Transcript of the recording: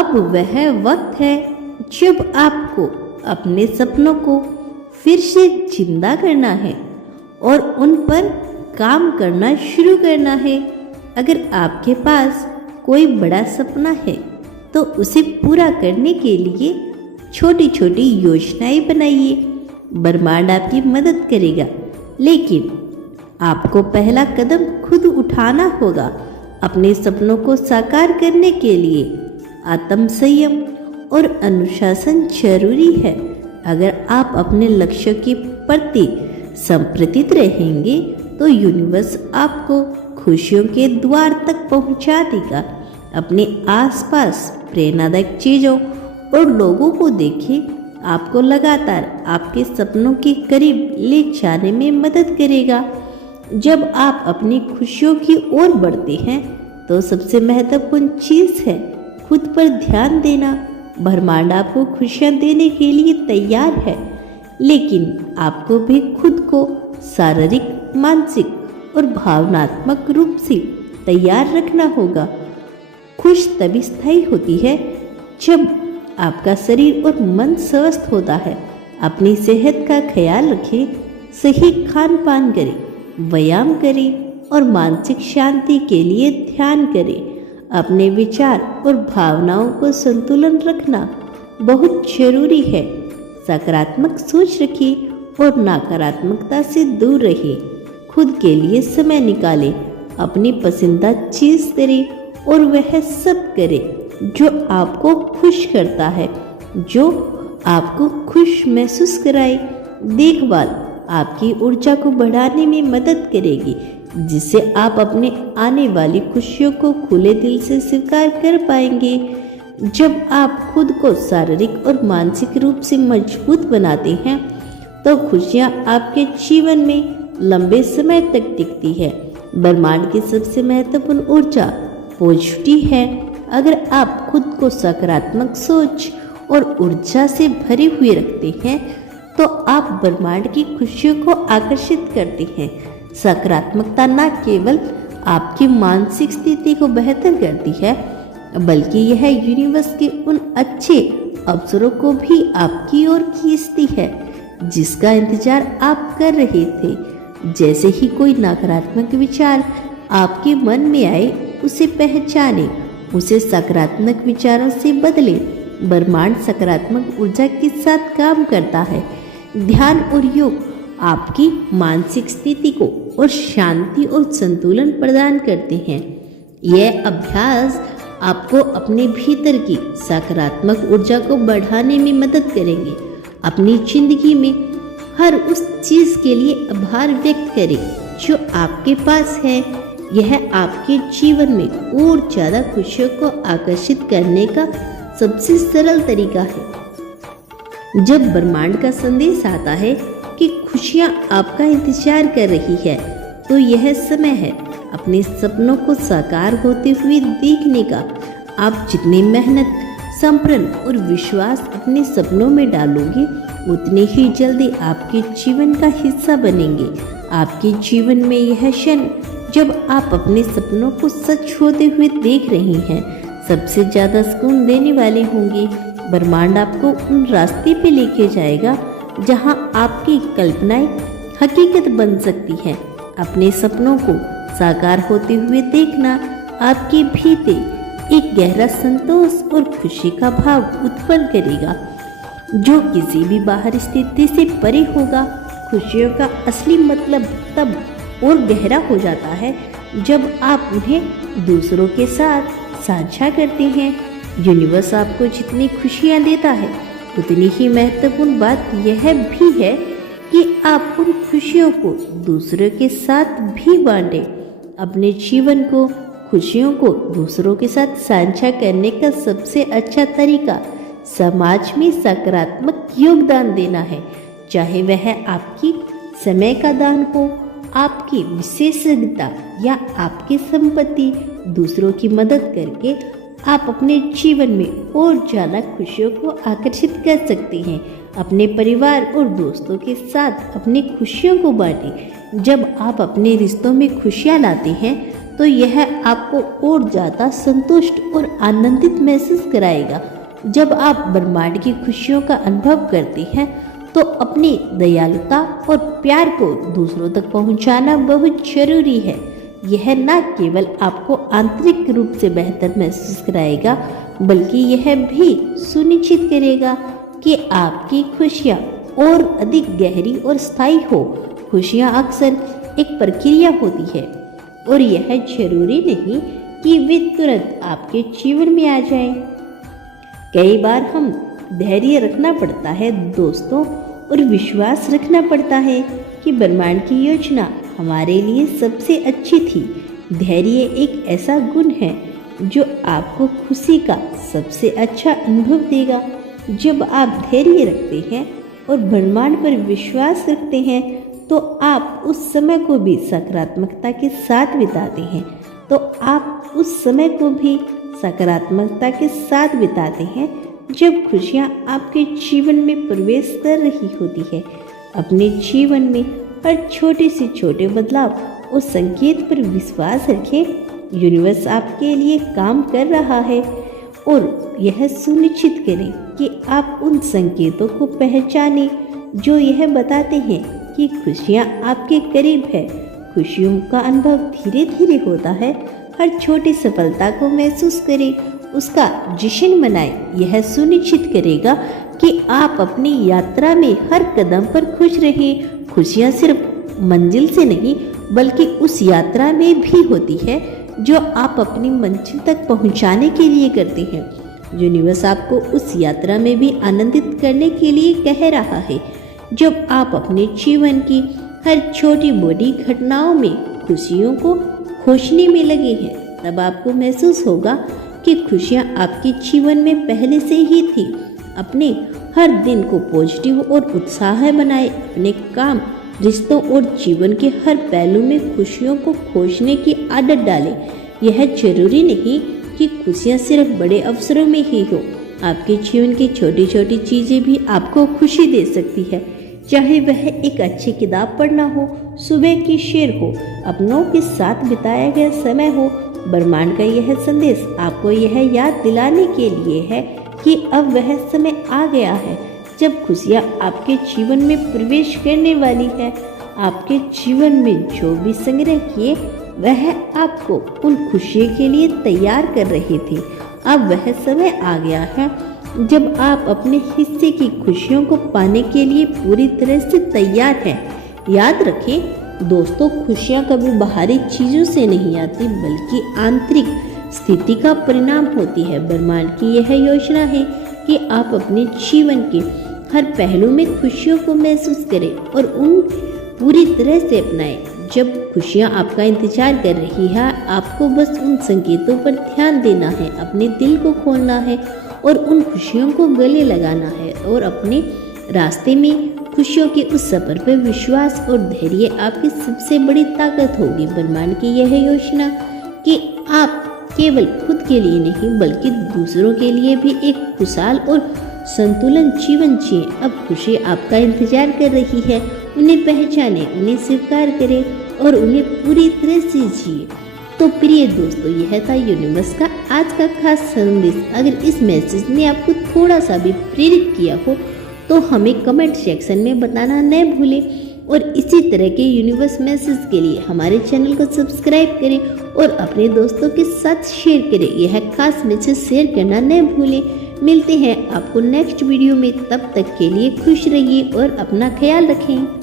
अब वह वक्त है जब आपको अपने सपनों को फिर से जिंदा करना है और उन पर काम करना शुरू करना है। अगर आपके पास कोई बड़ा सपना है तो उसे पूरा करने के लिए छोटी छोटी योजनाएं बनाइए। ब्रह्मांड आपकी मदद करेगा, लेकिन आपको पहला कदम खुद उठाना होगा। अपने सपनों को साकार करने के लिए आत्म संयम और अनुशासन जरूरी है। अगर आप अपने लक्ष्य के प्रति समर्पित रहेंगे तो यूनिवर्स आपको खुशियों के द्वार तक पहुंचा देगा। अपने आसपास प्रेरणादायक चीजों और लोगों को देखें, आपको लगातार आपके सपनों के करीब ले जाने में मदद करेगा। जब आप अपनी खुशियों की ओर बढ़ते हैं तो सबसे महत्वपूर्ण चीज है खुद पर ध्यान देना। ब्रह्मांड आपको खुशियां देने के लिए तैयार है, लेकिन आपको भी खुद को शारीरिक, मानसिक और भावनात्मक रूप से तैयार रखना होगा। खुश तभी स्थायी होती है जब आपका शरीर और मन स्वस्थ होता है। अपनी सेहत का ख्याल रखें, सही खान पान करें, व्यायाम करें और मानसिक शांति के लिए ध्यान करें। अपने विचार और भावनाओं को संतुलन रखना बहुत जरूरी है। सकारात्मक सोच रखिए और नकारात्मकता से दूर रहिए। खुद के लिए समय निकालें, अपनी पसंदीदा चीज करें और वह सब करें जो आपको खुश करता है, जो आपको खुश महसूस कराए। देखभाल आपकी ऊर्जा को बढ़ाने में मदद करेगी, जिससे आप अपने आने वाली खुशियों को खुले दिल से स्वीकार कर पाएंगे। जब आप खुद को शारीरिक और मानसिक रूप से मजबूत बनाते हैं तो खुशियां आपके जीवन में लंबे समय तक टिकती है। ब्रह्मांड की सबसे महत्वपूर्ण ऊर्जा पॉजिटिव है। अगर आप खुद को सकारात्मक सोच और ऊर्जा से भरे हुए रखते हैं तो आप ब्रह्मांड की खुशियों को आकर्षित करते हैं। सकारात्मकता न केवल आपकी मानसिक स्थिति को बेहतर करती है, बल्कि यह यूनिवर्स के उन अच्छे अवसरों को भी आपकी ओर खींचती है जिसका इंतजार आप कर रहे थे। जैसे ही कोई नकारात्मक विचार आपके मन में आए, उसे पहचाने, उसे सकारात्मक विचारों से बदले। ब्रह्मांड सकारात्मक ऊर्जा के साथ काम करता है। ध्यान और योग आपकी मानसिक स्थिति को और शांति और संतुलन प्रदान करते हैं। यह अभ्यास आपको अपने भीतर की सकारात्मक ऊर्जा को बढ़ाने में मदद करेंगे। अपनी जिंदगी में हर उस चीज के लिए आभार व्यक्त करें जो आपके पास है। यह आपके जीवन में और ज्यादा खुशियों को आकर्षित करने का सबसे सरल तरीका है। जब ब्रह्मांड का संदेश आता है कि खुशियां आपका इंतजार कर रही है, तो यह समय है अपने सपनों को साकार होते हुए देखने का। आप जितनी मेहनत, समर्पण और विश्वास अपने सपनों में डालोगे, उतने ही जल्दी आपके जीवन का हिस्सा बनेंगे। आपके जीवन में यह क्षण जब आप अपने सपनों को सच होते हुए देख रहे हैं, सबसे ज्यादा सुकून देने वाले होंगे। ब्रह्मांड आपको उन रास्ते पे लेके जाएगा जहां आपकी कल्पनाएं हकीकत बन सकती हैं। अपने सपनों को साकार होते हुए देखना आपके भीतर एक गहरा संतोष और खुशी का भाव उत्पन्न करेगा, जो किसी भी बाहरी स्थिति से परे होगा। खुशियों का असली मतलब तब और गहरा हो जाता है जब आप उन्हें दूसरों के साथ साझा करते हैं। यूनिवर्स आपको जितनी खुशियां देता है, उतनी ही महत्वपूर्ण बात यह भी है कि आप उन खुशियों को दूसरों के साथ भी बांटें। अपने जीवन को, खुशियों को दूसरों के साथ साझा करने का सबसे अच्छा तरीका समाज में सकारात्मक योगदान देना है। चाहे वह आपकी समय का दान हो, आपकी विशेषज्ञता या आपकी संपत्ति। दूसरों की मदद करके आप अपने जीवन में और ज़्यादा खुशियों को आकर्षित कर सकते हैं। अपने परिवार और दोस्तों के साथ अपनी खुशियों को बांटें। जब आप अपने रिश्तों में खुशियाँ लाते हैं तो यह आपको और ज़्यादा संतुष्ट और आनंदित महसूस कराएगा। जब आप ब्रह्मांड की खुशियों का अनुभव करते हैं तो अपनी दयालुता और प्यार को दूसरों तक पहुंचाना बहुत जरूरी है। यह न केवल आपको आंतरिक रूप से बेहतर महसूस कराएगा बल्कि यह भी सुनिश्चित करेगा कि आपकी खुशियाँ और अधिक गहरी और स्थायी हो। खुशियाँ अक्सर एक प्रक्रिया होती है और यह जरूरी नहीं कि वे तुरंत आपके जीवन में आ जाएं। कई बार हम धैर्य रखना पड़ता है दोस्तों, और विश्वास रखना पड़ता है कि ब्रह्मांड की योजना हमारे लिए सबसे अच्छी थी। धैर्य एक ऐसा गुण है जो आपको खुशी का सबसे अच्छा अनुभव देगा। जब आप धैर्य रखते हैं और ब्रह्मांड पर विश्वास रखते हैं तो आप उस समय को भी सकारात्मकता के साथ बिताते हैं जब खुशियाँ आपके जीवन में प्रवेश कर रही होती है। अपने जीवन में हर छोटे से छोटे बदलाव और संकेत पर विश्वास रखें। यूनिवर्स आपके लिए काम कर रहा है और यह सुनिश्चित करें कि आप उन संकेतों को पहचानें जो यह बताते हैं कि खुशियाँ आपके करीब है। खुशियों का अनुभव धीरे धीरे होता है। हर छोटी सफलता को महसूस करें, उसका जश्न मनाएं। यह सुनिश्चित करेगा कि आप अपनी यात्रा में हर कदम पर खुश रहें। खुशियाँ सिर्फ मंजिल से नहीं बल्कि उस यात्रा में भी होती है जो आप अपनी मंजिल तक पहुंचाने के लिए करते हैं। यूनिवर्स आपको उस यात्रा में भी आनंदित करने के लिए कह रहा है। जब आप अपने जीवन की हर छोटी बड़ी घटनाओं में खुशियों को खोजने में लगे हैं तब आपको महसूस होगा कि खुशियाँ आपके जीवन में पहले से ही थी। अपने हर दिन को पॉजिटिव और उत्साह बनाए। अपने काम, रिश्तों और जीवन के हर पहलू में खुशियों को खोजने की आदत डालें। यह जरूरी नहीं कि खुशियाँ सिर्फ बड़े अवसरों में ही हो। आपके जीवन की छोटी छोटी चीज़ें भी आपको खुशी दे सकती है, चाहे वह एक अच्छी किताब पढ़ना हो, सुबह की सैर हो, अपनों के साथ बिताया गया समय हो। ब्रह्मांड का यह संदेश आपको यह याद दिलाने के लिए है कि अब वह समय आ गया है जब खुशियाँ आपके जीवन में प्रवेश करने वाली है। आपके जीवन में जो भी संग्रह किए वह आपको उन खुशियों के लिए तैयार कर रहे थे। अब वह समय आ गया है जब आप अपने हिस्से की खुशियों को पाने के लिए पूरी तरह से तैयार हैं। याद रखें दोस्तों, खुशियाँ कभी बाहरी चीज़ों से नहीं आती बल्कि आंतरिक स्थिति का परिणाम होती है। ब्रह्मांड की यह योजना है कि आप अपने जीवन के हर पहलू में खुशियों को महसूस करें और उन पूरी तरह से अपनाएं। जब खुशियाँ आपका इंतजार कर रही है, आपको बस उन संकेतों पर ध्यान देना है, अपने दिल को खोलना है और उन खुशियों को गले लगाना है और अपने रास्ते में खुशियों के उस सफर पर विश्वास और धैर्य आपकी सबसे बड़ी ताकत होगी। ब्रह्मांड की यह योजना कि आप केवल खुद के लिए नहीं बल्कि दूसरों के लिए भी एक खुशहाल और संतुलन जीवन जिए। अब खुशी आपका इंतजार कर रही है। उन्हें पहचानें, उन्हें स्वीकार करें और उन्हें पूरी तरह से जिए। तो प्रिय दोस्तों, यह था यूनिवर्स का आज का खास संदेश। अगर इस मैसेज ने आपको थोड़ा सा भी प्रेरित किया हो तो हमें कमेंट सेक्शन में बताना न भूलें और इसी तरह के यूनिवर्स मैसेज के लिए हमारे चैनल को सब्सक्राइब करें और अपने दोस्तों के साथ शेयर करें। यह खास मैसेज शेयर करना न भूलें। मिलते हैं आपको नेक्स्ट वीडियो में, तब तक के लिए खुश रहिए और अपना ख्याल रखें।